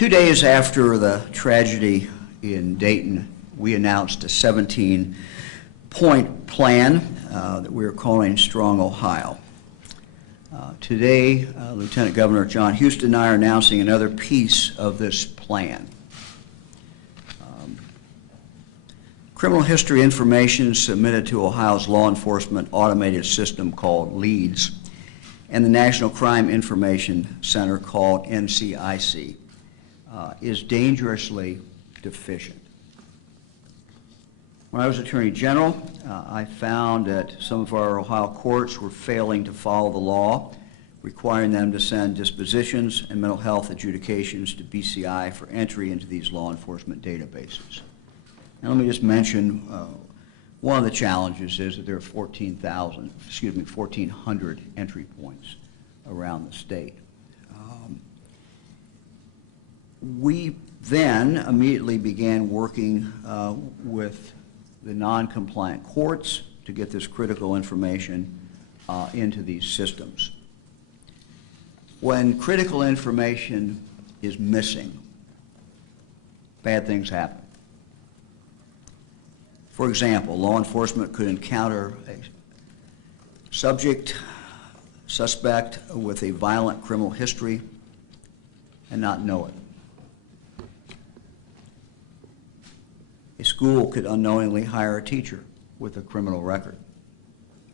2 days after the tragedy in Dayton, we announced a 17-point plan that we are calling Strong Ohio. Today, Lieutenant Governor John Houston and I are announcing another piece of this plan. Criminal history information submitted to Ohio's law enforcement automated system called LEADS and the National Crime Information Center called NCIC is dangerously deficient. When I was Attorney General, I found that some of our Ohio courts were failing to follow the law, requiring them to send dispositions and mental health adjudications to BCI for entry into these law enforcement databases. Now let me just mention one of the challenges is that there are 1,400 entry points around the state. We then immediately began working with the non-compliant courts to get this critical information into these systems. When critical information is missing, bad things happen. For example, law enforcement could encounter a suspect with a violent criminal history and not know it. A school could unknowingly hire a teacher with a criminal record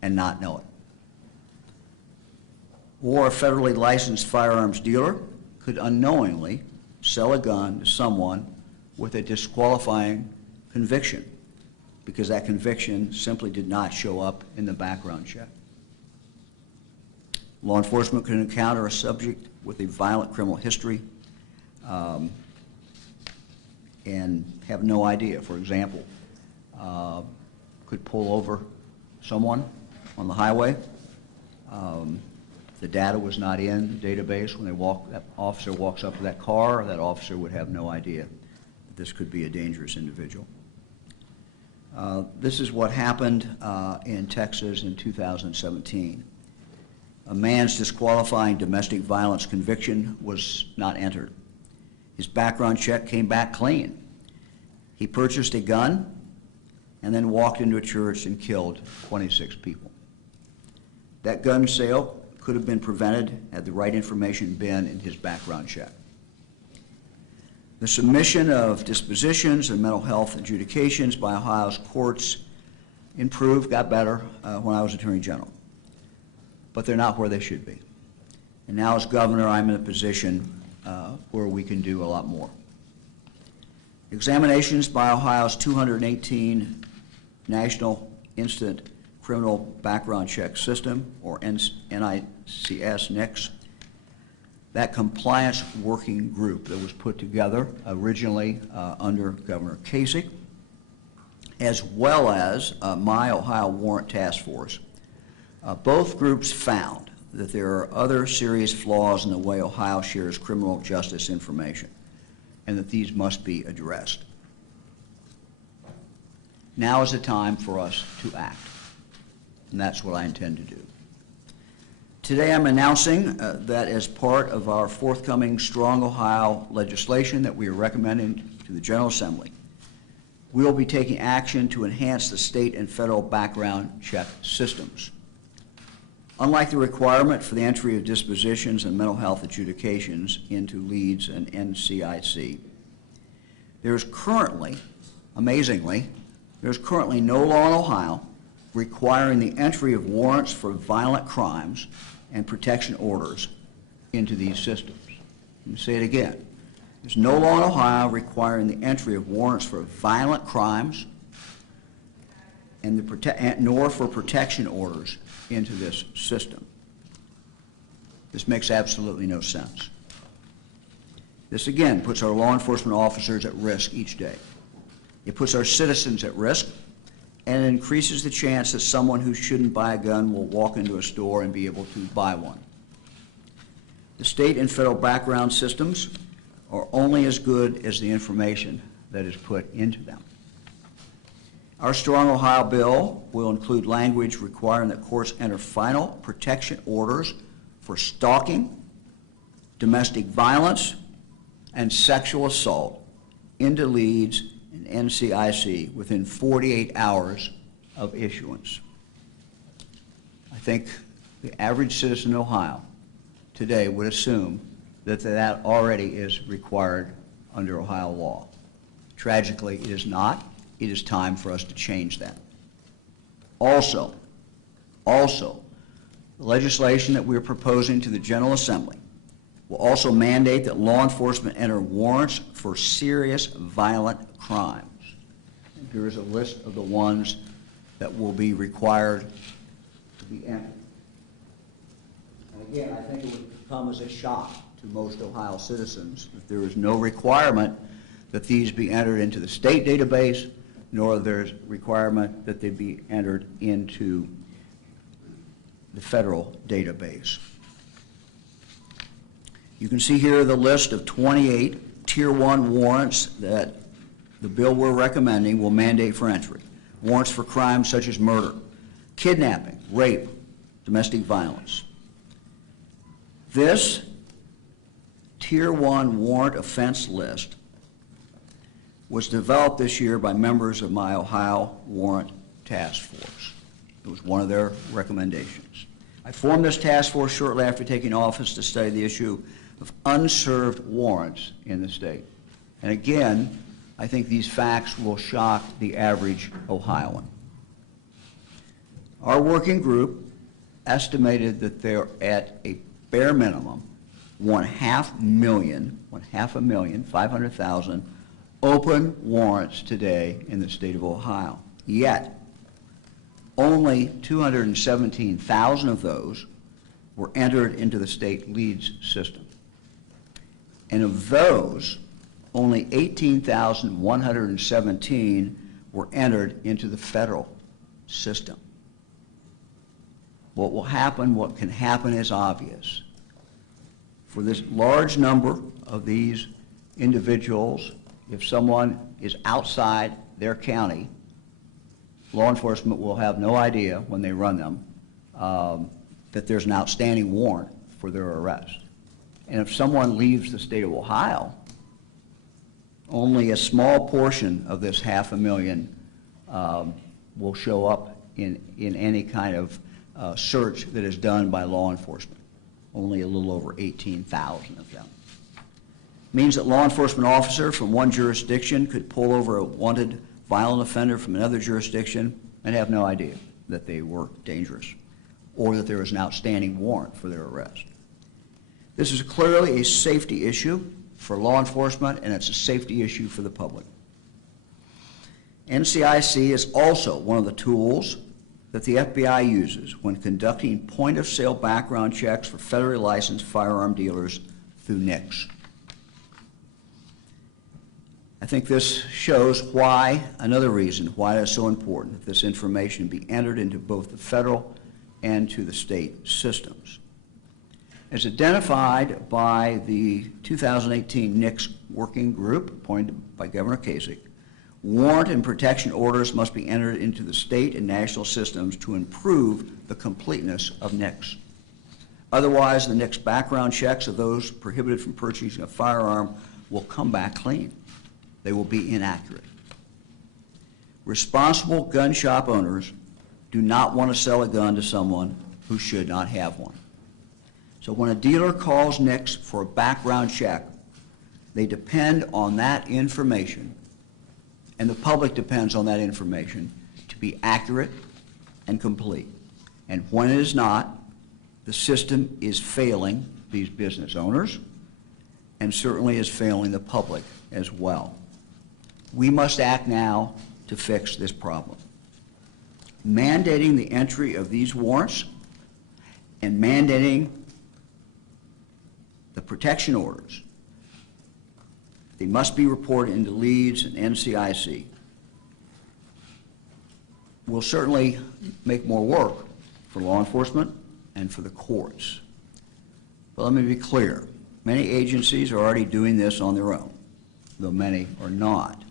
and not know it. Or a federally licensed firearms dealer could unknowingly sell a gun to someone with a disqualifying conviction because that conviction simply did not show up in the background check. Law enforcement could encounter a subject with a violent criminal history and have no idea. For example, could pull over someone on the highway. The data was not in the database. When that officer walks up to that car, that officer would have no idea that this could be a dangerous individual. This is what happened in Texas in 2017. A man's disqualifying domestic violence conviction was not entered. His background check came back clean. He purchased a gun and then walked into a church and killed 26 people. That gun sale could have been prevented had the right information been in his background check. The submission of dispositions and mental health adjudications by Ohio's courts improved, got better when I was Attorney General. But they're not where they should be. And now as governor, I'm in a position where we can do a lot more. Examinations by Ohio's 218 National Instant Criminal Background Check System, or NICS, that compliance working group that was put together originally under Governor Kasich, as well as my Ohio Warrant Task Force. Both groups found that there are other serious flaws in the way Ohio shares criminal justice information, and that these must be addressed. Now is the time for us to act, and that's what I intend to do. Today I'm announcing that as part of our forthcoming Strong Ohio legislation that we are recommending to the General Assembly, we will be taking action to enhance the state and federal background check systems. Unlike the requirement for the entry of dispositions and mental health adjudications into LEADS and NCIC, there is currently, amazingly, there's currently no law in Ohio requiring the entry of warrants for violent crimes and protection orders into these systems. Let me say it again. There's no law in Ohio requiring the entry of warrants for violent crimes and nor for protection orders into this system. This makes absolutely no sense. This again puts our law enforcement officers at risk each day. It puts our citizens at risk, and it increases the chance that someone who shouldn't buy a gun will walk into a store and be able to buy one. The state and federal background systems are only as good as the information that is put into them. Our Strong Ohio bill will include language requiring that courts enter final protection orders for stalking, domestic violence, and sexual assault into leads and NCIC within 48 hours of issuance. I think the average citizen in Ohio today would assume that that already is required under Ohio law. Tragically, it is not. It is time for us to change that. Also, the legislation that we are proposing to the General Assembly will also mandate that law enforcement enter warrants for serious violent crimes. And here is a list of the ones that will be required to be entered. And again, I think it would come as a shock to most Ohio citizens that there is no requirement that these be entered into the state database, nor there's requirement that they be entered into the federal database. You can see here the list of 28 Tier 1 warrants that the bill we're recommending will mandate for entry. Warrants for crimes such as murder, kidnapping, rape, domestic violence. This Tier 1 warrant offense list was developed this year by members of my Ohio Warrant Task Force. It was one of their recommendations. I formed this task force shortly after taking office to study the issue of unserved warrants in the state. And again, I think these facts will shock the average Ohioan. Our working group estimated that they're at a bare minimum 500,000 open warrants today in the state of Ohio. Yet, only 217,000 of those were entered into the state leads system. And of those, only 18,117 were entered into the federal system. What will happen, what can happen is obvious. For this large number of these individuals, if someone is outside their county, law enforcement will have no idea when they run them that there's an outstanding warrant for their arrest. And if someone leaves the state of Ohio, only a small portion of this 500,000 will show up in any kind of search that is done by law enforcement. Only a little over 18,000 of them. Means that law enforcement officer from one jurisdiction could pull over a wanted violent offender from another jurisdiction and have no idea that they were dangerous or that there was an outstanding warrant for their arrest. This is clearly a safety issue for law enforcement, and it's a safety issue for the public. NCIC is also one of the tools that the FBI uses when conducting point-of-sale background checks for federally licensed firearm dealers through NICS. I think this shows why, another reason why it's so important that this information be entered into both the federal and to the state systems. As identified by the 2018 NICS working group appointed by Governor Kasich, warrant and protection orders must be entered into the state and national systems to improve the completeness of NICS. Otherwise, the NICS background checks of those prohibited from purchasing a firearm will come back clean. They will be inaccurate. Responsible gun shop owners do not want to sell a gun to someone who should not have one. So when a dealer calls NICS for a background check, they depend on that information, and the public depends on that information to be accurate and complete. And when it is not, the system is failing these business owners and certainly is failing the public as well. We must act now to fix this problem. Mandating the entry of these warrants and mandating the protection orders, they must be reported into leads and NCIC, will certainly make more work for law enforcement and for the courts. But let me be clear, many agencies are already doing this on their own, though many are not.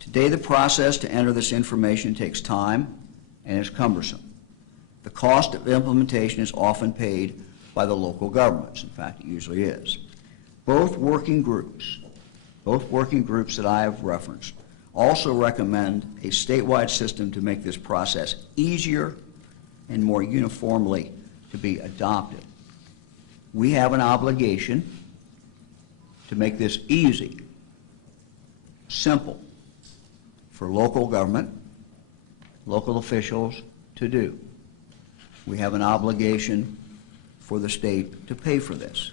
Today, the process to enter this information takes time and is cumbersome. The cost of implementation is often paid by the local governments. In fact, it usually is. Both working groups that I have referenced also recommend a statewide system to make this process easier and more uniformly to be adopted. We have an obligation to make this easy, simple for local government, local officials to do. We have an obligation for the state to pay for this.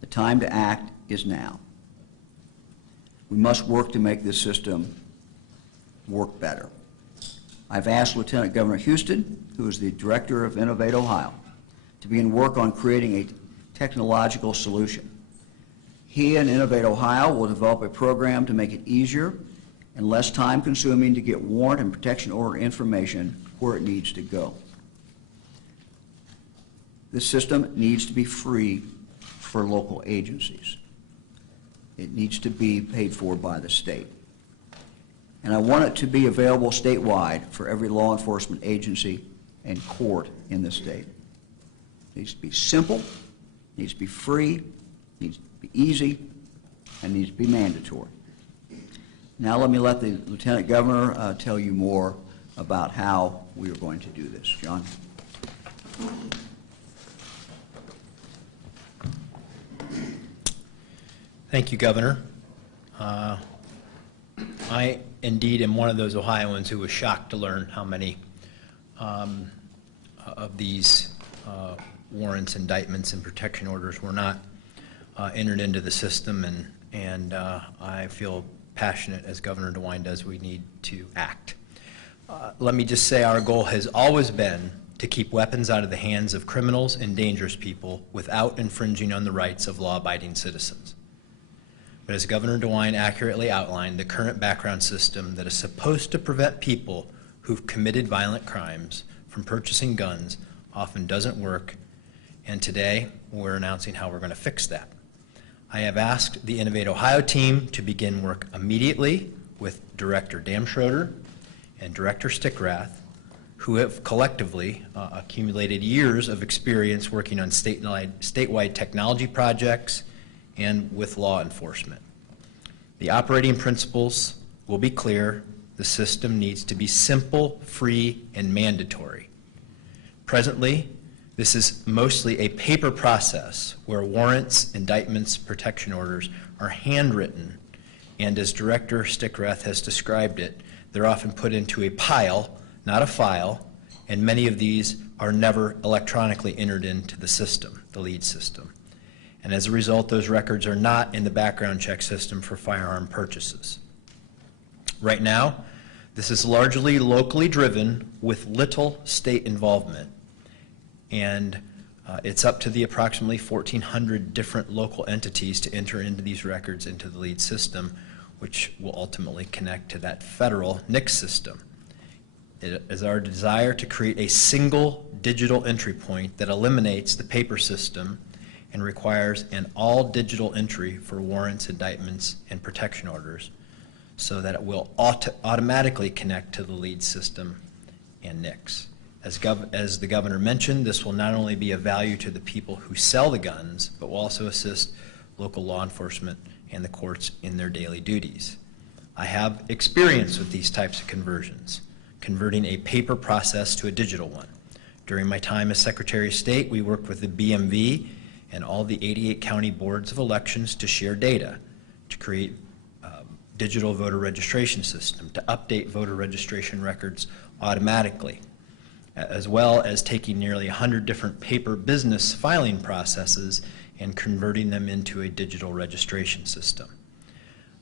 The time to act is now. We must work to make this system work better. I've asked Lieutenant Governor Houston, who is the Director of Innovate Ohio, to begin work on creating a technological solution. He and Innovate Ohio will develop a program to make it easier and less time-consuming to get warrant and protection order information where it needs to go. This system needs to be free for local agencies. It needs to be paid for by the state. And I want it to be available statewide for every law enforcement agency and court in the state. It needs to be simple, needs to be free, needs to be easy, and needs to be mandatory. Now let me let the Lieutenant Governor tell you more about how we are going to do this. John? Thank you, Governor. I indeed am one of those Ohioans who was shocked to learn how many of these warrants, indictments, and protection orders were not entered into the system, and I feel passionate, as Governor DeWine does, we need to act. Let me just say our goal has always been to keep weapons out of the hands of criminals and dangerous people without infringing on the rights of law-abiding citizens. But as Governor DeWine accurately outlined, the current background system that is supposed to prevent people who've committed violent crimes from purchasing guns often doesn't work, and today we're announcing how we're going to fix that. I have asked the Innovate Ohio team to begin work immediately with Director Damschroeder and Director Stickrath, who have collectively accumulated years of experience working on statewide technology projects and with law enforcement. The operating principles will be clear. The system needs to be simple, free, and mandatory. Presently, this is mostly a paper process where warrants, indictments, protection orders are handwritten, and as Director Stickrath has described it, they're often put into a pile, not a file, and many of these are never electronically entered into the system, the lead system. And as a result, those records are not in the background check system for firearm purchases. Right now, this is largely locally driven with little state involvement, and it's up to the approximately 1,400 different local entities to enter into these records into the lead system, which will ultimately connect to that federal NICS system. It is our desire to create a single digital entry point that eliminates the paper system and requires an all-digital entry for warrants, indictments, and protection orders so that it will automatically connect to the lead system and NICS. As the Governor mentioned, this will not only be of value to the people who sell the guns, but will also assist local law enforcement and the courts in their daily duties. I have experience with these types of conversions, converting a paper process to a digital one. During my time as Secretary of State, we worked with the BMV and all the 88 county boards of elections to share data, to create digital voter registration system, to update voter registration records automatically, as well as taking nearly 100 different paper business filing processes and converting them into a digital registration system.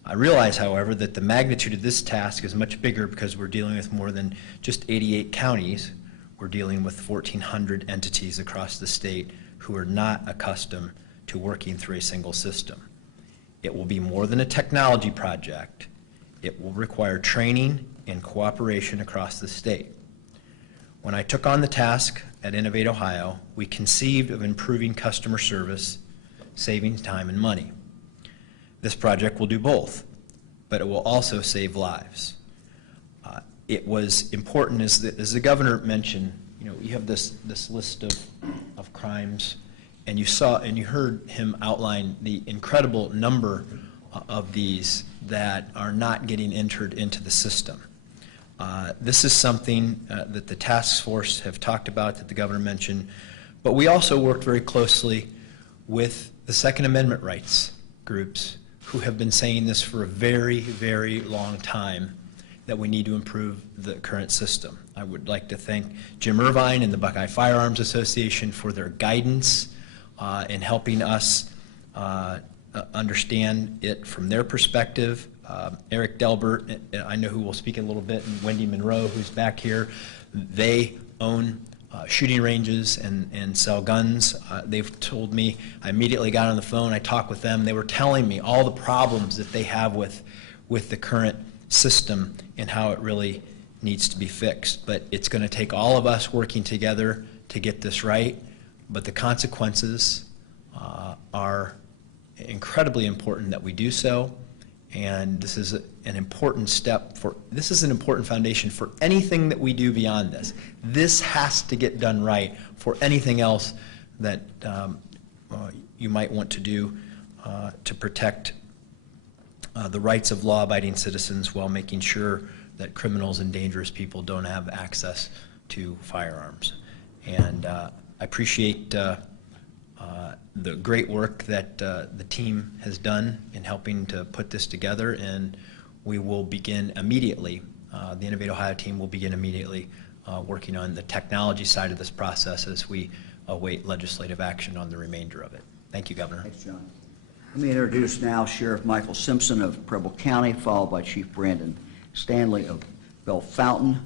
I realize, however, that the magnitude of this task is much bigger because we're dealing with more than just 88 counties. We're dealing with 1,400 entities across the state who are not accustomed to working through a single system. It will be more than a technology project. It will require training and cooperation across the state. When I took on the task at Innovate Ohio, we conceived of improving customer service, saving time and money. This project will do both, but it will also save lives. It was important, as the Governor mentioned, you have this list of crimes And you saw and you heard him outline the incredible number of these that are not getting entered into the system. This is something that the task force have talked about, that the governor mentioned, but we also worked very closely with the Second Amendment rights groups who have been saying this for a very, very long time, that we need to improve the current system. I would like to thank Jim Irvine and the Buckeye Firearms Association for their guidance in helping us understand it from their perspective. Eric Delbert, I know who will speak in a little bit, and Wendy Monroe, who's back here. They own shooting ranges and sell guns. They've told me, I immediately got on the phone, I talked with them, they were telling me all the problems that they have with the current system and how it really needs to be fixed. But it's going to take all of us working together to get this right, but the consequences are incredibly important that we do so. And this is an important step this is an important foundation for anything that we do beyond this. This has to get done right for anything else that you might want to do to protect the rights of law-abiding citizens while making sure that criminals and dangerous people don't have access to firearms. And I appreciate the great work that the team has done in helping to put this together, and we will begin immediately, the Innovate Ohio team will begin immediately working on the technology side of this process as we await legislative action on the remainder of it. Thank you, Governor. Thanks, John. Let me introduce now Sheriff Michael Simpson of Preble County, followed by Chief Brandon Stanley of Bellefontaine.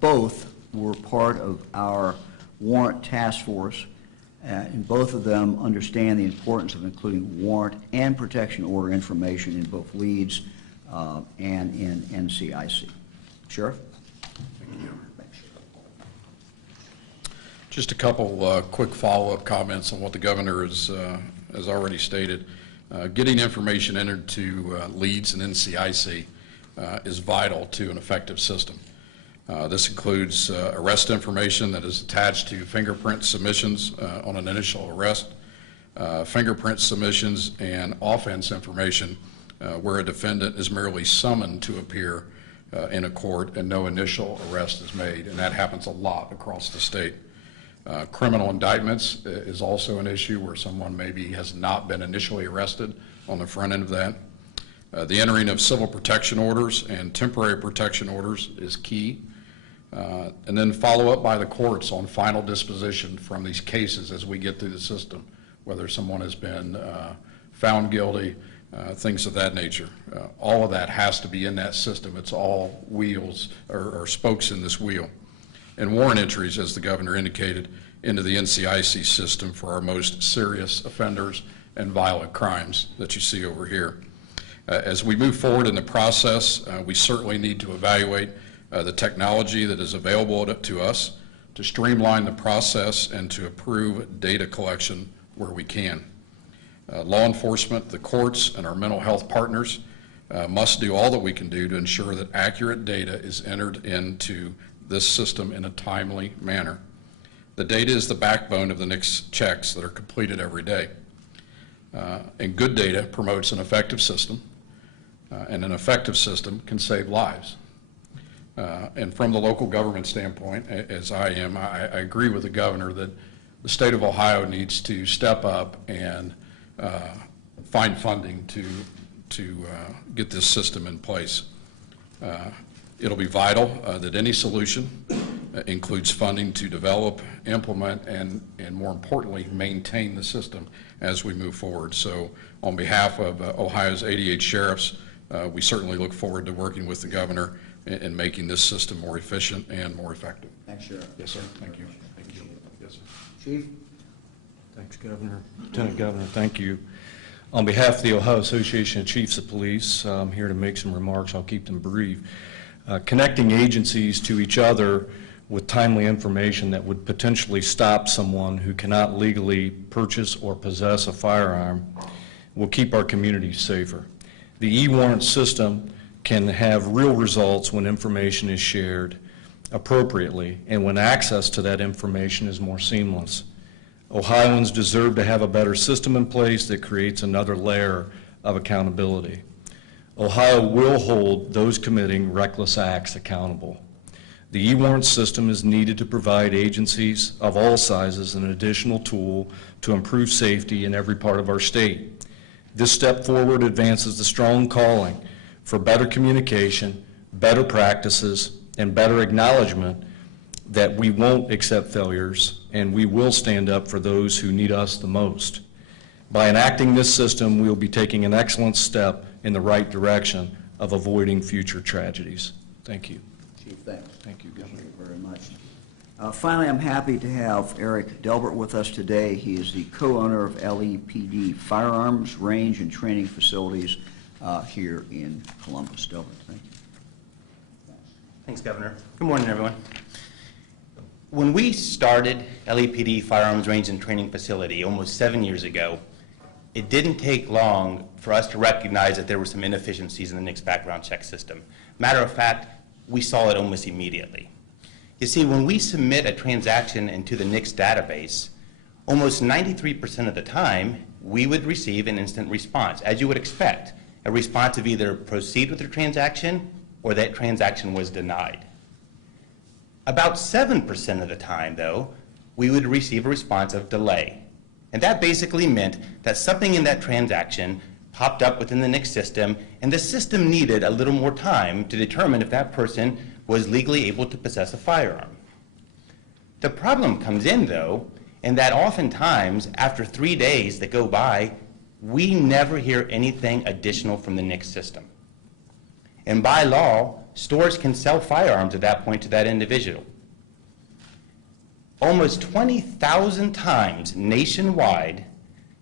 Both were part of our warrant task force, and both of them understand the importance of including warrant and protection order information in both leads and in NCIC. Sheriff? Thank you. Thanks. Just a couple quick follow-up comments on what the governor has already stated. Getting information entered to leads and NCIC is vital to an effective system. This includes arrest information that is attached to fingerprint submissions on an initial arrest, fingerprint submissions, and offense information where a defendant is merely summoned to appear in a court and no initial arrest is made, and that happens a lot across the state. Criminal indictments is also an issue where someone maybe has not been initially arrested on the front end of that. The entering of civil protection orders and temporary protection orders is key. And then follow up by the courts on final disposition from these cases as we get through the system, whether someone has been found guilty, things of that nature. All of that has to be in that system. It's all wheels or spokes in this wheel. And warrant entries, as the governor indicated, into the NCIC system for our most serious offenders and violent crimes that you see over here. As we move forward in the process, we certainly need to evaluate the technology that is available to us to streamline the process and to improve data collection where we can. Law enforcement, the courts, and our mental health partners must do all that we can do to ensure that accurate data is entered into this system in a timely manner. The data is the backbone of the NICS checks that are completed every day. And good data promotes an effective system, and an effective system can save lives. And from the local government standpoint, as I am, I agree with the governor that the state of Ohio needs to step up and find funding to get this system in place. It'll be vital that any solution includes funding to develop, implement, and more importantly, maintain the system as we move forward. So on behalf of Ohio's 88 sheriffs, we certainly look forward to working with the governor in making this system more efficient and more effective. Thanks, Sheriff. Yes, sir. Thank you. Thank you. Yes, sir. Chief? Thanks, Governor. Lieutenant Governor, thank you. On behalf of the Ohio Association of Chiefs of Police, I'm here to make some remarks. I'll keep them brief. Connecting agencies to each other with timely information that would potentially stop someone who cannot legally purchase or possess a firearm will keep our communities safer. The e-warrant system can have real results when information is shared appropriately and when access to that information is more seamless. Ohioans deserve to have a better system in place that creates another layer of accountability. Ohio will hold those committing reckless acts accountable. The e-warrant system is needed to provide agencies of all sizes an additional tool to improve safety in every part of our state. This step forward advances the strong calling for better communication, better practices, and better acknowledgement that we won't accept failures and we will stand up for those who need us the most. By enacting this system, we'll be taking an excellent step in the right direction of avoiding future tragedies. Thank you. Chief, thanks. Thank you, Governor. Thank you very much. Finally, I'm happy to have Eric Delbert with us today. He is the co-owner of LEPD Firearms Range and Training Facilities here in Columbus. Delbert, thank you. Thanks, Governor. Good morning, everyone. When we started LEPD Firearms Range and Training Facility almost 7 years ago, it didn't take long for us to recognize that there were some inefficiencies in the NICS background check system. Matter of fact, we saw it almost immediately. You see, when we submit a transaction into the NICS database, almost 93% of the time, we would receive an instant response, as you would expect, a response of either proceed with the transaction or that transaction was denied. About 7% of the time, though, we would receive a response of delay. And that basically meant that something in that transaction popped up within the NICS system, and the system needed a little more time to determine if that person was legally able to possess a firearm. The problem comes in, though, in that oftentimes, after 3 days that go by, we never hear anything additional from the NICS system. And by law, stores can sell firearms at that point to that individual. Almost 20,000 times nationwide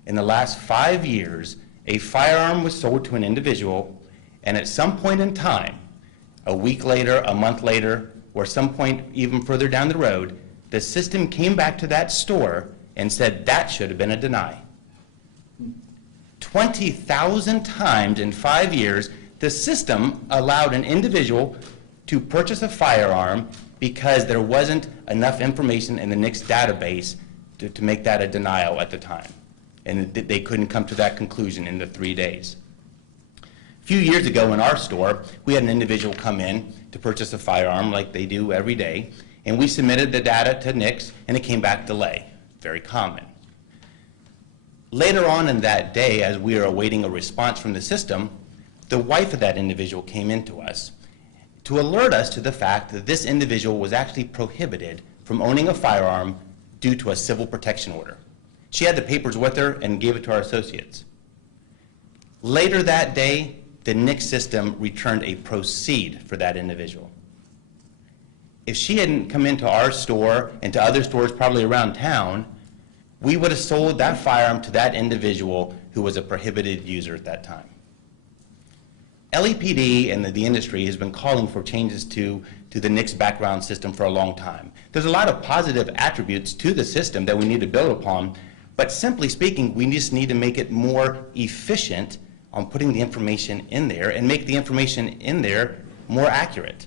in the last 5 years, a firearm was sold to an individual, and at some point in time, a week later, a month later, or some point even further down the road, the system came back to that store and said that should have been a deny. 20,000 times in 5 years, the system allowed an individual to purchase a firearm because there wasn't enough information in the NICS database to make that a denial at the time. And they couldn't come to that conclusion in the 3 days. A few years ago in our store, we had an individual come in to purchase a firearm like they do every day, and we submitted the data to NICS, and it came back delay. Very common. Later on in that day, as we were awaiting a response from the system, the wife of that individual came in to us to alert us to the fact that this individual was actually prohibited from owning a firearm due to a civil protection order. She had the papers with her and gave it to our associates. Later that day, the NICS system returned a proceed for that individual. If she hadn't come into our store and to other stores probably around town, we would have sold that firearm to that individual who was a prohibited user at that time. LEPD and the industry has been calling for changes to the NICS background system for a long time. There's a lot of positive attributes to the system that we need to build upon, but simply speaking, we just need to make it more efficient on putting the information in there and make the information in there more accurate.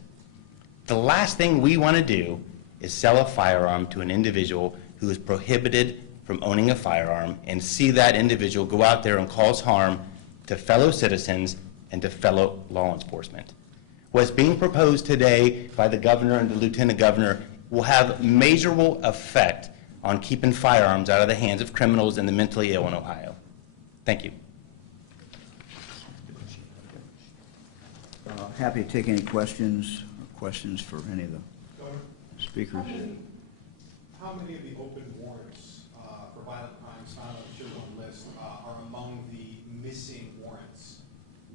The last thing we want to do is sell a firearm to an individual who is prohibited from owning a firearm and see that individual go out there and cause harm to fellow citizens and to fellow law enforcement. What's being proposed today by the governor and the lieutenant governor will have measurable effect on keeping firearms out of the hands of criminals and the mentally ill in Ohio. Thank you. Happy to take any questions for any of the speakers. How many of the open warrants for violent crimes found on the Tier 1 list are among the missing warrants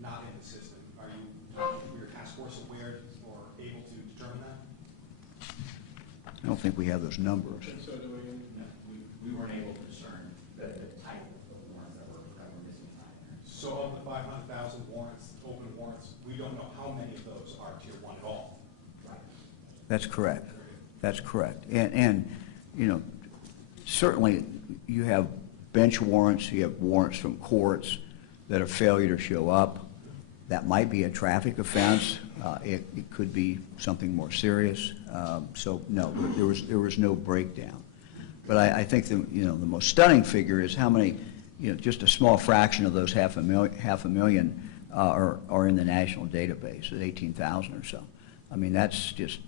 not in the system? Are your task force aware or able to determine that? I don't think we have those numbers. So do we? No, we weren't able to discern the type of warrants that were missing. So of the 500,000 warrants, open warrants, we don't know how many of those are Tier 1 at all. Right. That's correct. That's correct. And you know, certainly you have bench warrants, you have warrants from courts that are failure to show up. That might be a traffic offense. It could be something more serious. So no, there was no breakdown. But I think the most stunning figure is how many, just a small fraction of those half a million are in the national database at 18,000 or so. I mean, that's just,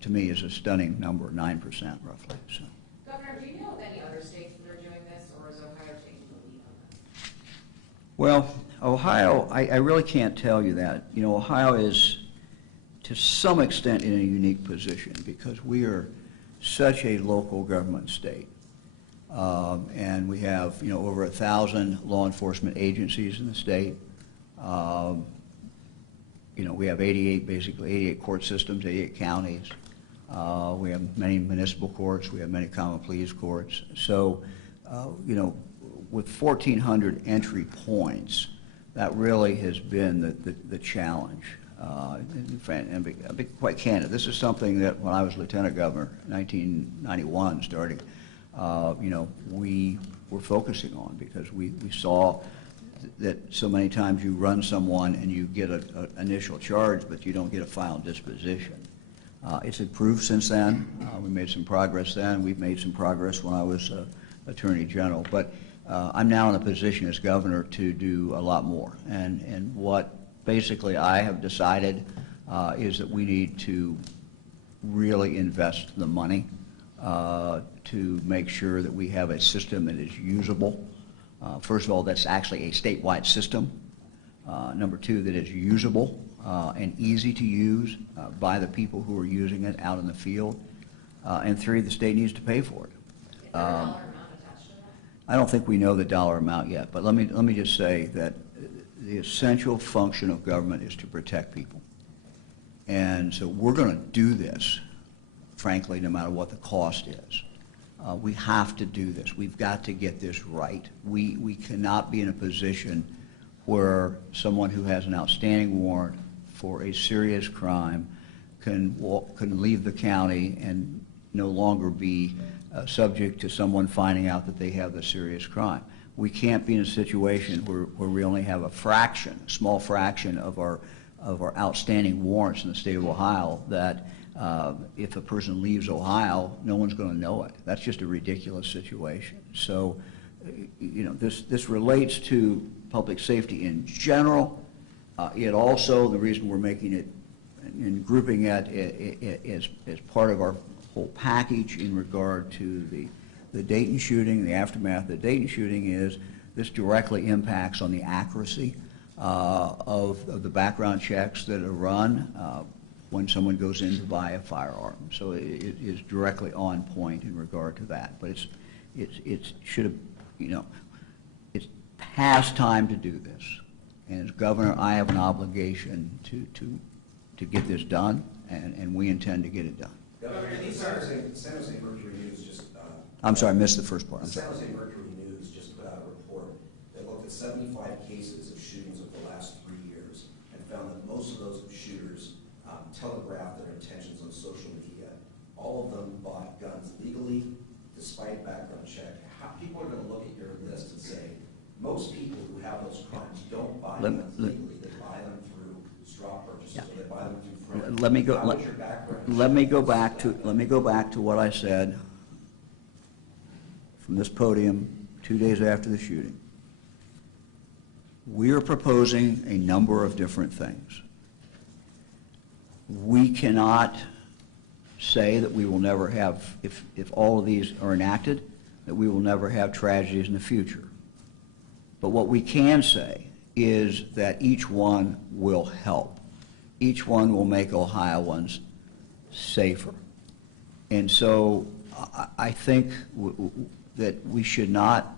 to me, is a stunning number, 9% roughly. So. Governor, do you know of any other states that are doing this, or is Ohio taking the lead on this? Well, Ohio, I really can't tell you that. Ohio is, to some extent, in a unique position because we are such a local government state. And we have, over 1,000 law enforcement agencies in the state. We have 88 court systems, 88 counties. We have many municipal courts. We have many common pleas courts. So, with 1,400 entry points, that really has been the challenge. And I'll be quite candid. This is something that when I was lieutenant governor, 1991 starting, we were focusing on because we saw that so many times you run someone and you get an initial charge, but you don't get a final disposition. It's improved since then. We made some progress then. We've made some progress when I was Attorney General. But I'm now in a position as governor to do a lot more. And what basically I have decided is that we need to really invest the money to make sure that we have a system that is usable. First of all, that's actually a statewide system. Number two, that is usable and easy to use by the people who are using it out in the field. And three, the state needs to pay for it. Is there a dollar amount attached to that? I don't think we know the dollar amount yet, but let me just say that the essential function of government is to protect people. And so we're going to do this, frankly, no matter what the cost is. We have to do this. We've got to get this right. We cannot be in a position where someone who has an outstanding warrant for a serious crime can leave the county and no longer be subject to someone finding out that they have the serious crime. We can't be in a situation where we only have a small fraction of our outstanding warrants in the state of Ohio that if a person leaves Ohio, no one's going to know it. That's just a ridiculous situation. So, this relates to public safety in general. It also, the reason we're making it and grouping it as part of our whole package in regard to the Dayton shooting, the aftermath of the Dayton shooting, is this directly impacts on the accuracy of the background checks that are run when someone goes in to buy a firearm. So it is directly on point in regard to that. But it should have, it's past time to do this. And as governor, I have an obligation to get this done, and we intend to get it done. Governor, the San Jose Mercury News just... I'm sorry, I missed the first part. The San Jose Mercury News just put out a report that looked at 75 cases of shootings over the last 3 years and found that most of those shooters telegraphed their intentions on social media. All of them bought guns legally, despite background check. People are going to look at your list and say, most people who have those crimes don't buy guns legally. They buy them through straw purchases, or they buy them through friends. Let me go back to what I said from this podium 2 days after the shooting. We are proposing a number of different things. We cannot say that we will never have, if all of these are enacted, that we will never have tragedies in the future. But what we can say is that each one will help. Each one will make Ohioans safer. And so I think that we should not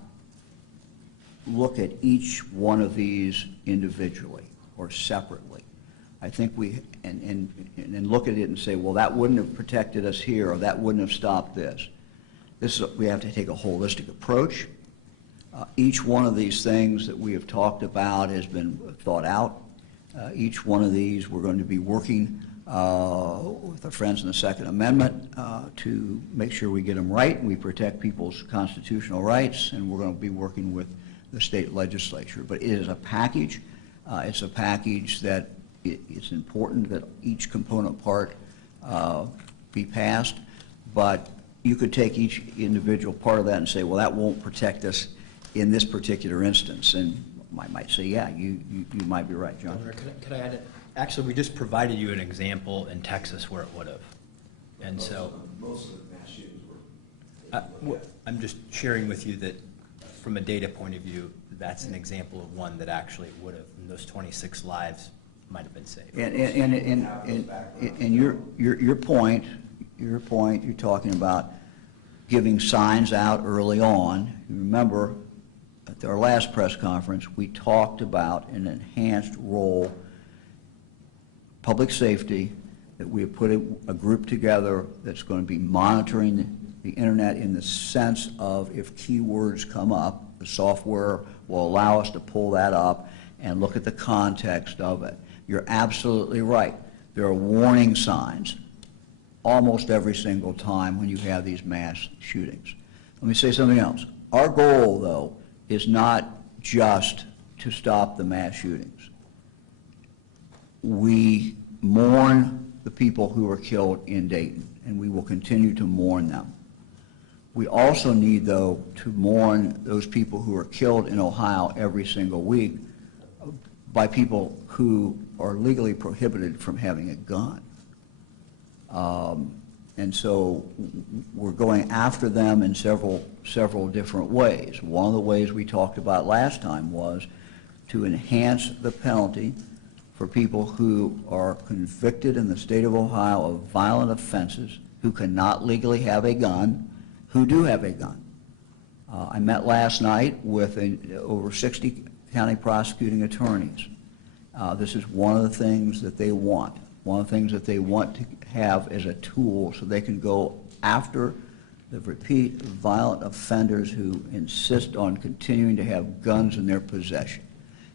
look at each one of these individually or separately. I think and look at it and say, well, that wouldn't have protected us here, or that wouldn't have stopped this. We have to take a holistic approach. Each one of these things that we have talked about has been thought out. Each one of these we're going to be working with our friends in the Second Amendment to make sure we get them right, and we protect people's constitutional rights, and we're going to be working with the state legislature. But it is a package. It's a package that it's important that each component part be passed, but you could take each individual part of that and say, well, that won't protect us in this particular instance. And I might say, yeah, you might be right, John. Governor, could I add it? Actually, we just provided you an example in Texas where it would have. And so Most of the mass shootings were. I'm just sharing with you that from a data point of view, that's an example of one that actually would have, and those 26 lives might have been saved. And your point, you're talking about giving signs out early on. You remember, at our last press conference, we talked about an enhanced role, public safety, that we have put a group together that's going to be monitoring the internet in the sense of if keywords come up, the software will allow us to pull that up and look at the context of it. You're absolutely right. There are warning signs almost every single time when you have these mass shootings. Let me say something else. Our goal, though, is not just to stop the mass shootings. We mourn the people who were killed in Dayton, and we will continue to mourn them. We also need, though, to mourn those people who are killed in Ohio every single week by people who are legally prohibited from having a gun. And so we're going after them in several different ways. One of the ways we talked about last time was to enhance the penalty for people who are convicted in the state of Ohio of violent offenses, who cannot legally have a gun, who do have a gun. I met last night with over 60 county prosecuting attorneys. This is one of the things that they want. One of the things that they want to have as a tool so they can go after the repeat violent offenders who insist on continuing to have guns in their possession.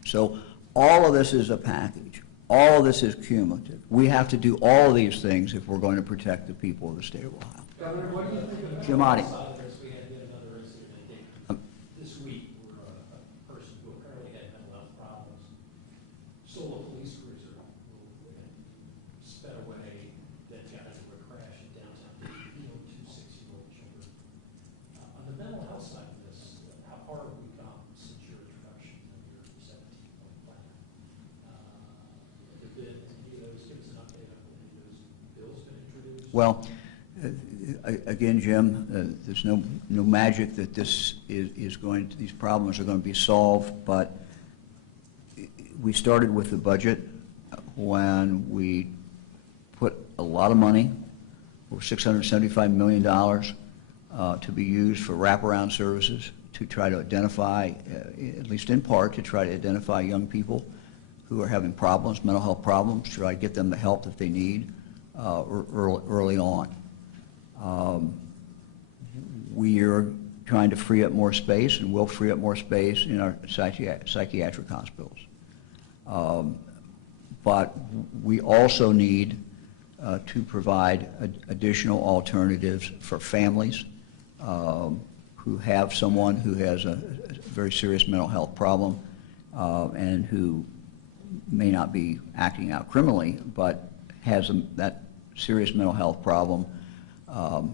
So all of this is a package. All of this is cumulative. We have to do all of these things if we're going to protect the people of the state of Ohio. Governor, what do you think of the Giamatti. side of this? We had yet another incident in Dayton this week where a person who apparently had mental health problems stole a police cruiser and sped away, then got into a crash in downtown Dayton, killed two 6-year-old children. On the mental health side of this, how far have we come since your introduction of your 17-point plan? Give us an update on when those bills been introduced? Well, again, Jim, there's no magic that this is going to, these problems are going to be solved, but we started with the budget when we put a lot of money, over $675 million, to be used for wraparound services to try to identify, at least in part, to try to identify young people who are having problems, mental health problems, to try to get them the help that they need early on. We are trying to free up more space, and we'll free up more space in our psychiatric hospitals. But we also need to provide additional alternatives for families who have someone who has a very serious mental health problem and who may not be acting out criminally, but has that serious mental health problem.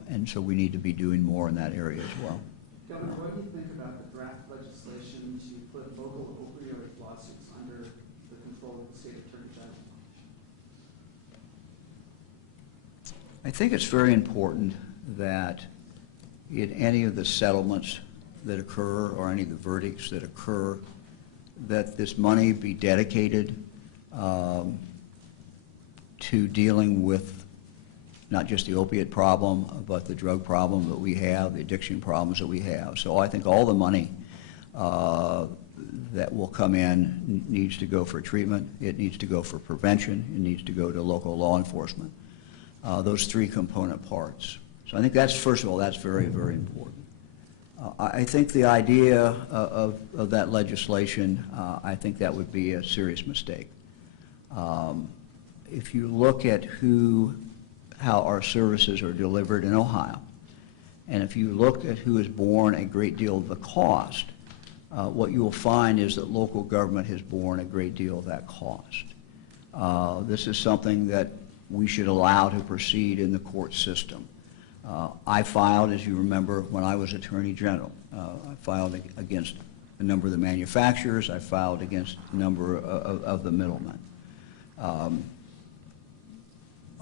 And so we need to be doing more in that area as well. Governor, what do you think about the draft legislation to put local opioid lawsuits under the control of the state attorney general? I think it's very important that in any of the settlements that occur or any of the verdicts that occur, that this money be dedicated to dealing with not just the opiate problem, but the drug problem that we have, the addiction problems that we have. So I think all the money that will come in needs to go for treatment, it needs to go for prevention, it needs to go to local law enforcement. Those three component parts. So I think that's, first of all, that's very, very important. I think the idea of that legislation, I think that would be a serious mistake. If you look at how our services are delivered in Ohio, and if you look at who has borne a great deal of the cost, what you will find is that local government has borne a great deal of that cost. This is something that we should allow to proceed in the court system. I filed, as you remember, when I was Attorney General. I filed against a number of the manufacturers. I filed against a number of the middlemen.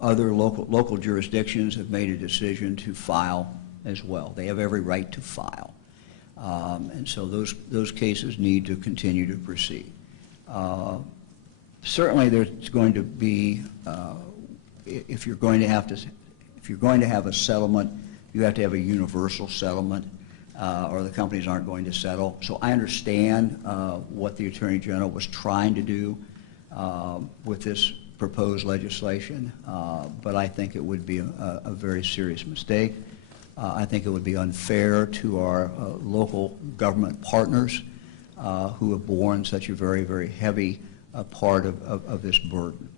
Other local jurisdictions have made a decision to file as well. They have every right to file. And so those cases need to continue to proceed. Certainly there's going to be, if you're going to have a settlement, you have to have a universal settlement, or the companies aren't going to settle. So I understand what the Attorney General was trying to do with this proposed legislation, but I think it would be a very serious mistake. I think it would be unfair to our local government partners who have borne such a very, very heavy part of this burden.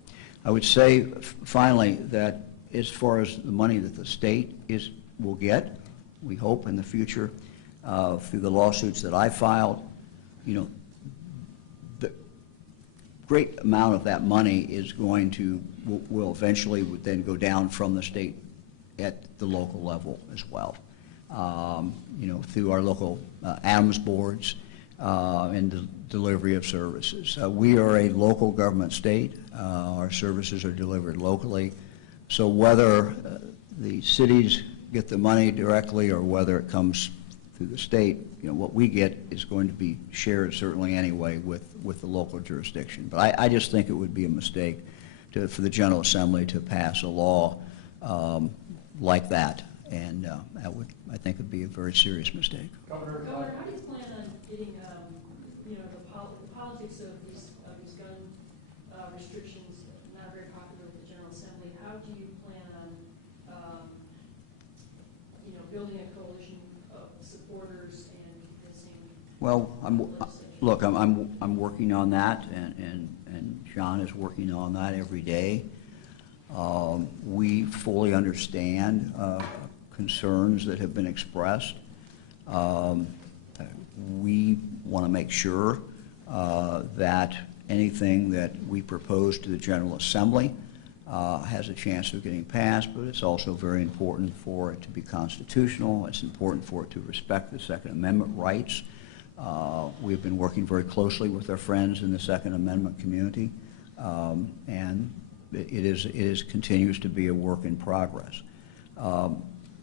I would say, finally, that as far as the money that the state will get, we hope in the future, through the lawsuits that I filed, the great amount of that money is will eventually then go down from the state at the local level as well. Through our local ADAMS boards and the delivery of services. We are a local government state. Our services are delivered locally. So whether the cities get the money directly or whether it comes through the state, what we get is going to be shared certainly anyway with the local jurisdiction. But I just think it would be a mistake for the General Assembly to pass a law like that, and I think would be a very serious mistake. Governor, how do you plan on getting, the politics of these gun restrictions not very popular with the General Assembly? How do you plan on, building a coalition of supporters and convincing? Well, I'm working on that, and John is working on that every day. We fully understand concerns that have been expressed. We want to make sure that anything that we propose to the General Assembly has a chance of getting passed, but it's also very important for it to be constitutional. It's important for it to respect the Second Amendment rights. We've been working very closely with our friends in the Second Amendment community, and it continues to be a work in progress.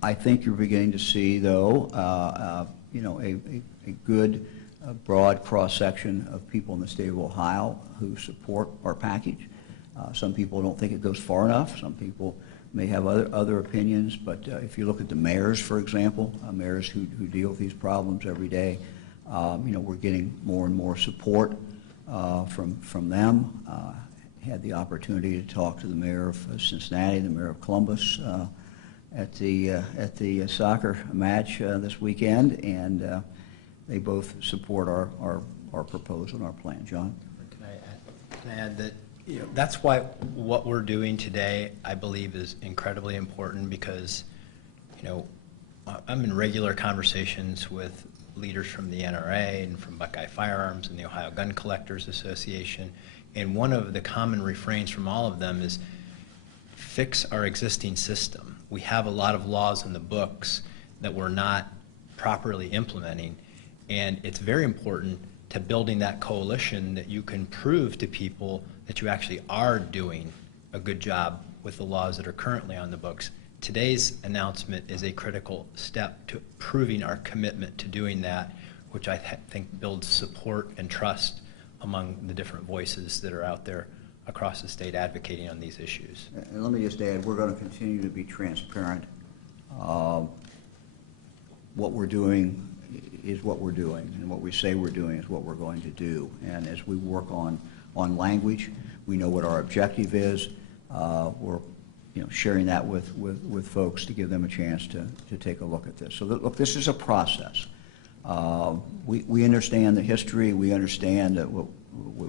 I think you're beginning to see, though, a good, broad cross-section of people in the state of Ohio who support our package. Some people don't think it goes far enough. Some people may have other opinions, but if you look at the mayors, for example, mayors who deal with these problems every day, we're getting more and more support from them. Had the opportunity to talk to the mayor of Cincinnati, the mayor of Columbus at the soccer match this weekend, and they both support our proposal and our plan. John? Can I add that that's why what we're doing today, I believe, is incredibly important because, I'm in regular conversations with leaders from the NRA and from Buckeye Firearms and the Ohio Gun Collectors Association, and one of the common refrains from all of them is fix our existing system. We have a lot of laws in the books that we're not properly implementing, and it's very important to building that coalition that you can prove to people that you actually are doing a good job with the laws that are currently on the books. Today's announcement is a critical step to proving our commitment to doing that, which I think builds support and trust among the different voices that are out there across the state advocating on these issues. And let me just add, we're going to continue to be transparent. What we're doing is what we're doing, and what we say we're doing is what we're going to do. And as we work on language, we know what our objective is. We're sharing that with folks to give them a chance to take a look at this. So look, this is a process. We understand the history. We understand that what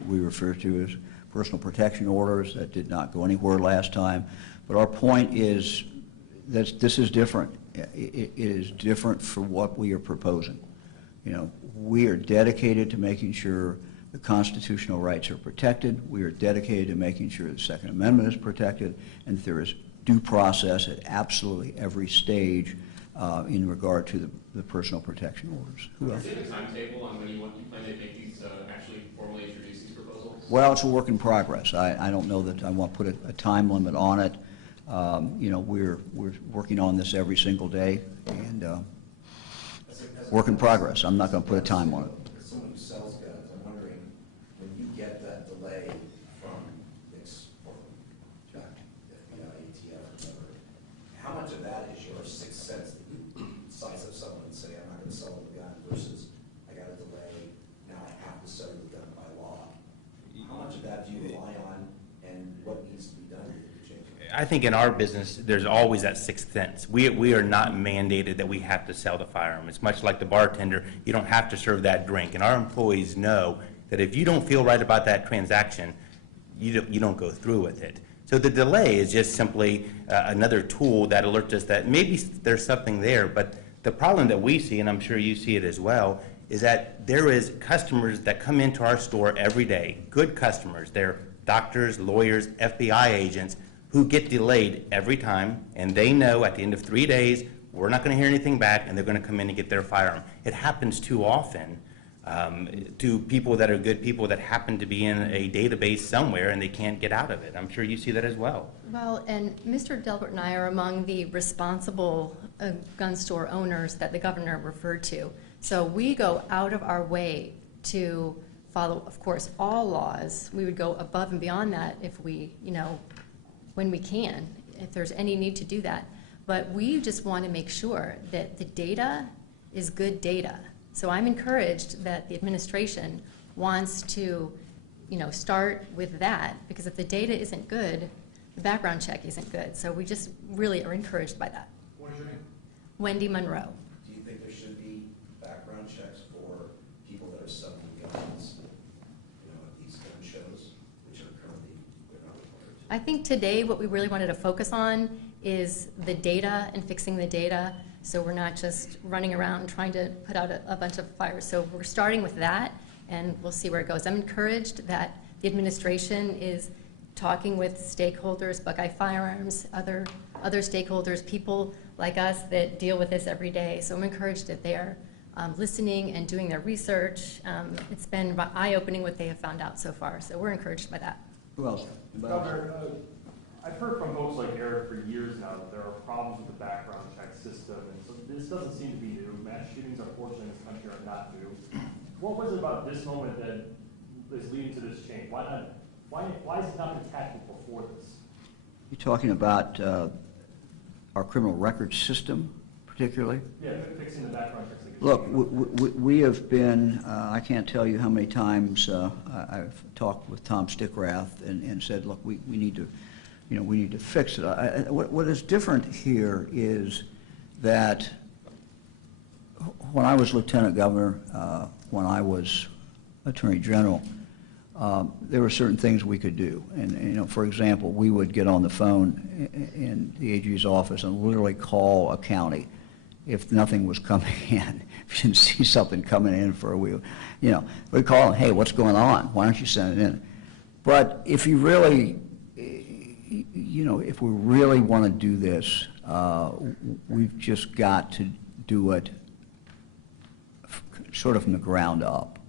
we refer to as personal protection orders that did not go anywhere last time. But our point is that this is different. It is different for what we are proposing. We are dedicated to making sure the constitutional rights are protected. We are dedicated to making sure the Second Amendment is protected, and there is due process at absolutely every stage in regard to the personal protection orders. Who else? Is there a timetable on when you plan to make these, actually formally introduce these proposals? Well, it's a work in progress. I don't know that I want to put a time limit on it. You know, we're working on this every single day, and work in progress. I'm not going to put a time on it. As someone who sells guns, I'm wondering, when you get that delay from NICS or FBI, ATF, whatever, how much of that is your sixth sense that you size up someone and say, I'm not going to sell them a gun, versus I got a delay, now I have to sell you the gun by law? How much of that do you rely on, and what needs to be done to change it? I think in our business, there's always that sixth sense. We are not mandated that we have to sell the firearm. It's much like the bartender. You don't have to serve that drink. And our employees know that if you don't feel right about that transaction, you don't go through with it. So the delay is just simply another tool that alerts us that maybe there's something there. But the problem that we see, and I'm sure you see it as well, is that there is customers that come into our store every day, good customers. They're doctors, lawyers, FBI agents, who get delayed every time, and they know at the end of 3 days, we're not going to hear anything back, and they're going to come in and get their firearm. It happens too often to people that are good people that happen to be in a database somewhere, and they can't get out of it. I'm sure you see that as well. Well, and Mr. Delbert and I are among the responsible gun store owners that the governor referred to. So we go out of our way to follow, of course, all laws. We would go above and beyond that if we, you know, when we can, if there's any need to do that. But we just want to make sure that the data is good data. So I'm encouraged that the administration wants to, you know, start with that, because if the data isn't good, the background check isn't good. So we just really are encouraged by that. What is your name? Wendy Monroe. Do you think there should be background checks for people that are selling guns, you know, at these gun shows, which are currently not required? I think today what we really wanted to focus on is the data and fixing the data, so we're not just running around trying to put out a bunch of fires. So we're starting with that, and we'll see where it goes. I'm encouraged that the administration is talking with stakeholders, Buckeye Firearms, other stakeholders, people like us that deal with this every day. So I'm encouraged that they are listening and doing their research. It's been eye-opening what they have found out so far, so we're encouraged by that. Who else? Governor, I've heard from folks like Eric for years now that there are problems with the background check system, and so this doesn't seem to be new. Mass shootings, unfortunately, in this country are not new. What was it about this moment that is leading to this change? Why has it not been tackled before this? You're talking about our criminal record system, particularly? Yeah, fixing the background checks. Look, we have been, I can't tell you how many times I've talked with Tom Stickrath and said, look, we need to, you know, we need to fix it. What is different here is that when I was Lieutenant Governor, when I was Attorney General, there were certain things we could do. And, you know, for example, we would get on the phone in the AG's office and literally call a county if nothing was coming in. If you didn't see something coming in for a week, you know, we'd call them, hey, what's going on? Why don't you send it in? But if you really, you know, if we really want to do this, we've just got to do it sort of from the ground up.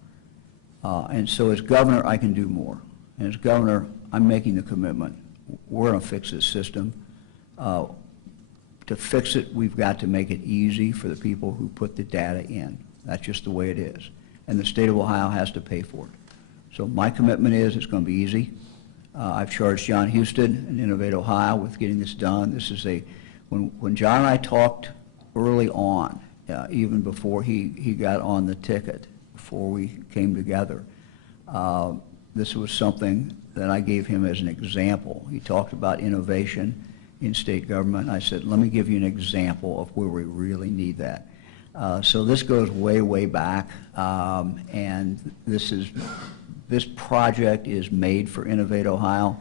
And so as governor, I can do more. And as governor, I'm making the commitment. We're going to fix this system. To fix it, we've got to make it easy for the people who put the data in. That's just the way it is. And the state of Ohio has to pay for it. So my commitment is it's going to be easy. I've charged John Houston and Innovate Ohio with getting this done. This is when John and I talked early on, even before he got on the ticket, before we came together, this was something that I gave him as an example. He talked about innovation in state government. I said, let me give you an example of where we really need that. So this goes way, way back, and this project is made for Innovate Ohio.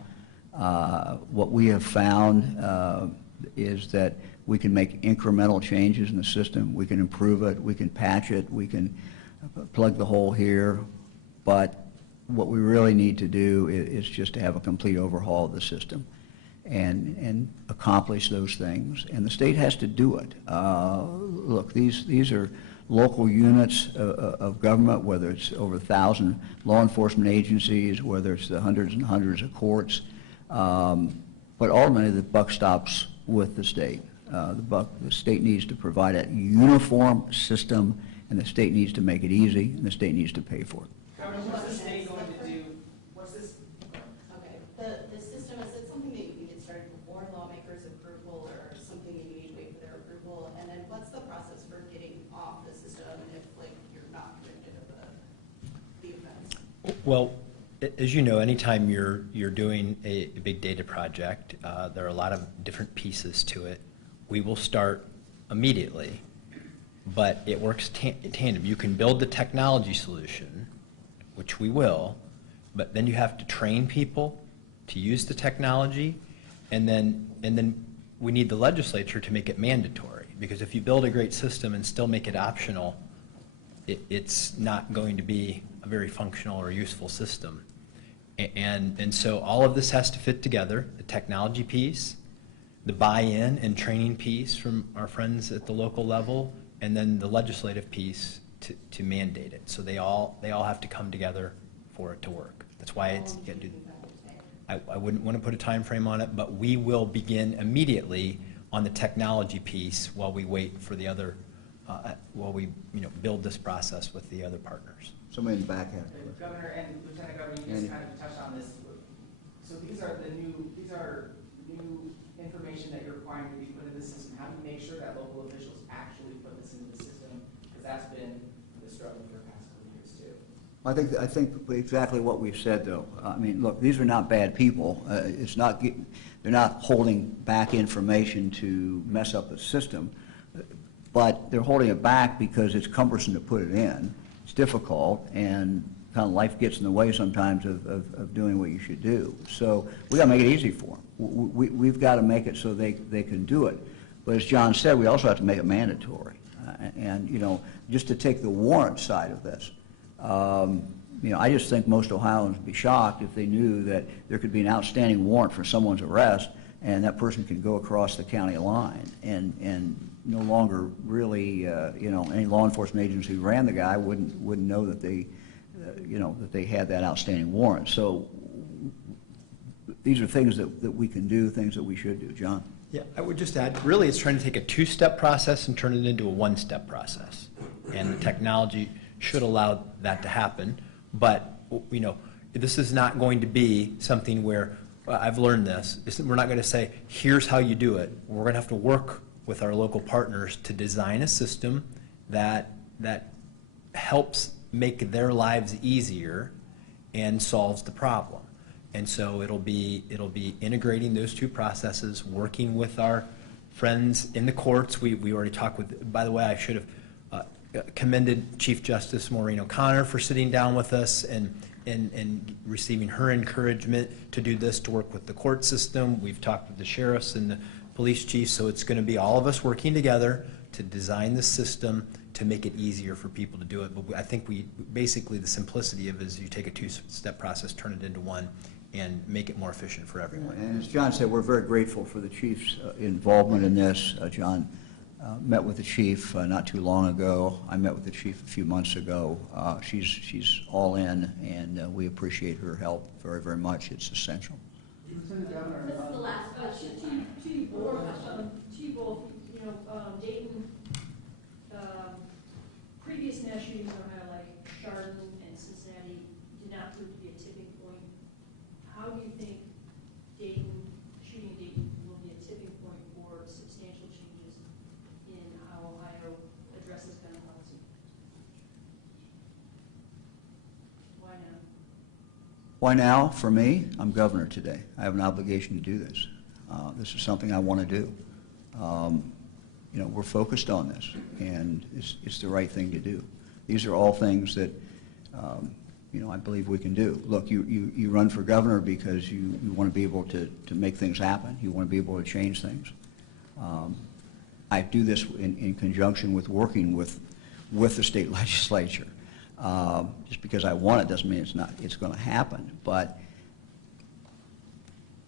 What we have found is that we can make incremental changes in the system. We can improve it, we can patch it, we can plug the hole here, but what we really need to do is just to have a complete overhaul of the system. and accomplish those things, and the state has to do it. Look, these are local units of government, whether it's over 1,000 law enforcement agencies, whether it's the hundreds and hundreds of courts, but ultimately the buck stops with the state. The state needs to provide a uniform system, and the state needs to make it easy, and the state needs to pay for it. What's the state going to do? What's this? Okay, the system, is it something that you can get started before lawmakers' approval, or something that you need to wait for their approval? And then what's the process for getting off the system if, like, you're not convicted of the offense? Well, as you know, anytime you're doing a big data project, there are a lot of different pieces to it. We will start immediately, but it works tandem. You can build the technology solution, which we will, but then you have to train people to use the technology, and then we need the legislature to make it mandatory, because if you build a great system and still make it optional, it's not going to be a very functional or useful system. And so all of this has to fit together, the technology piece, the buy-in and training piece from our friends at the local level, and then the legislative piece to mandate it. So they all have to come together for it to work. That's why it's, you gotta do, I wouldn't want to put a time frame on it, but we will begin immediately on the technology piece while we wait for the other, while we build this process with the other partners. Somebody in the back hand. Governor and Lieutenant Governor, you just kind of touched on this. So these are new information that you're requiring to be put into the system. How do you make sure that local officials actually put this into the system? Because that's been the struggle for the past couple of years too. I think exactly what we've said, though. I mean, look, these are not bad people. They're not holding back information to mess up the system, but they're holding it back because it's cumbersome to put it in. It's difficult, and kind of life gets in the way sometimes of doing what you should do. So we got to make it easy for them. We've got to make it so they can do it. But as John said, we also have to make it mandatory. And just to take the warrant side of this, I just think most Ohioans would be shocked if they knew that there could be an outstanding warrant for someone's arrest, and that person could go across the county line and no longer really, any law enforcement agency who ran the guy wouldn't know that they had that outstanding warrant. So these are things that we can do, things that we should do. John? Yeah, I would just add, really it's trying to take a two-step process and turn it into a one-step process. And the technology should allow that to happen. But, this is not going to be something where, I've learned this, we're not going to say, here's how you do it. We're going to have to work with our local partners to design a system that helps make their lives easier and solves the problem. And so it'll be integrating those two processes, working with our friends in the courts. We already talked with, by the way, I should have commended Chief Justice Maureen O'Connor for sitting down with us and receiving her encouragement to do this, to work with the court system. We've talked with the sheriffs and the police chiefs, so it's going to be all of us working together to design the system to make it easier for people to do it. But I think basically the simplicity of it is you take a two-step process, turn it into one, and make it more efficient for everyone. And as John said, we're very grateful for the chief's involvement in this. John met with the chief not too long ago. I met with the chief a few months ago. She's all in, and we appreciate her help very, very much. It's essential. Lieutenant Governor, This is the last question. To you both, Dayton, previous mass shootings in Ohio, like Chardon and Cincinnati, did not prove to be a tipping point. How do you think shooting Dayton will be a tipping point for substantial changes in how Ohio addresses gun policy? Why now? Why now? For me, I'm governor today. I have an obligation to do this. This is something I want to do. We're focused on this, and it's the right thing to do. These are all things that, I believe we can do. Look, you run for governor because you want to be able to make things happen. You want to be able to change things. I do this in conjunction with working with the state legislature. Just because I want it doesn't mean it's going to happen. But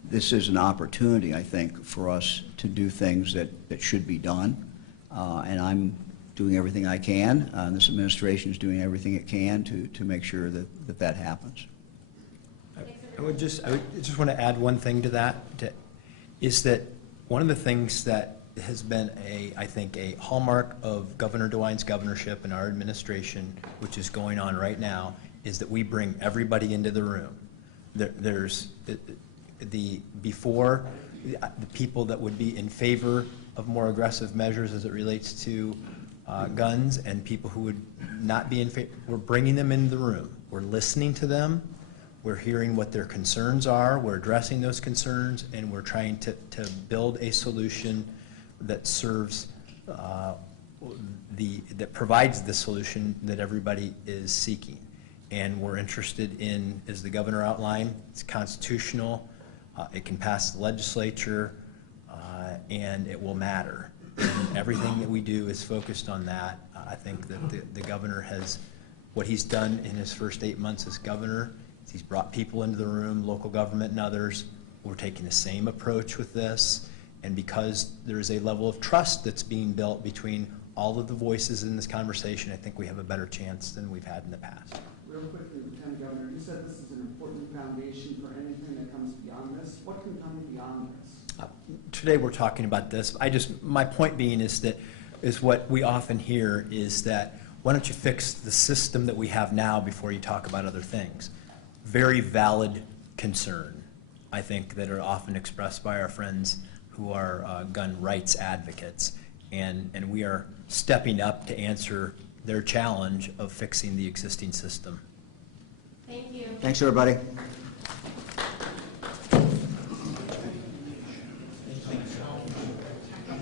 this is an opportunity, I think, for us to do things that should be done. And I'm doing everything I can, and this administration is doing everything it can to make sure that happens. I would just want to add one thing to that, is that one of the things that has been I think a hallmark of Governor DeWine's governorship and our administration, which is going on right now, is that we bring everybody into the room. There's the people that would be in favor of more aggressive measures as it relates to guns, and people who would not be in favor. We're bringing them into the room. We're listening to them. We're hearing what their concerns are. We're addressing those concerns, and we're trying to build a solution that serves that provides the solution that everybody is seeking. And we're interested in, as the governor outlined, it's constitutional, it can pass the legislature, and it will matter. And everything that we do is focused on that. I think that the governor has, what he's done in his first 8 months as governor, is he's brought people into the room, local government and others. We're taking the same approach with this. And because there is a level of trust that's being built between all of the voices in this conversation, I think we have a better chance than we've had in the past. Real quickly, Lieutenant Governor, you said this is an important foundation for anything that comes beyond this. What can come beyond this? Today we're talking about this. My point being is what we often hear is that, why don't you fix the system that we have now before you talk about other things? Very valid concern, I think, that are often expressed by our friends who are gun rights advocates. And we are stepping up to answer their challenge of fixing the existing system. Thank you. Thanks, everybody.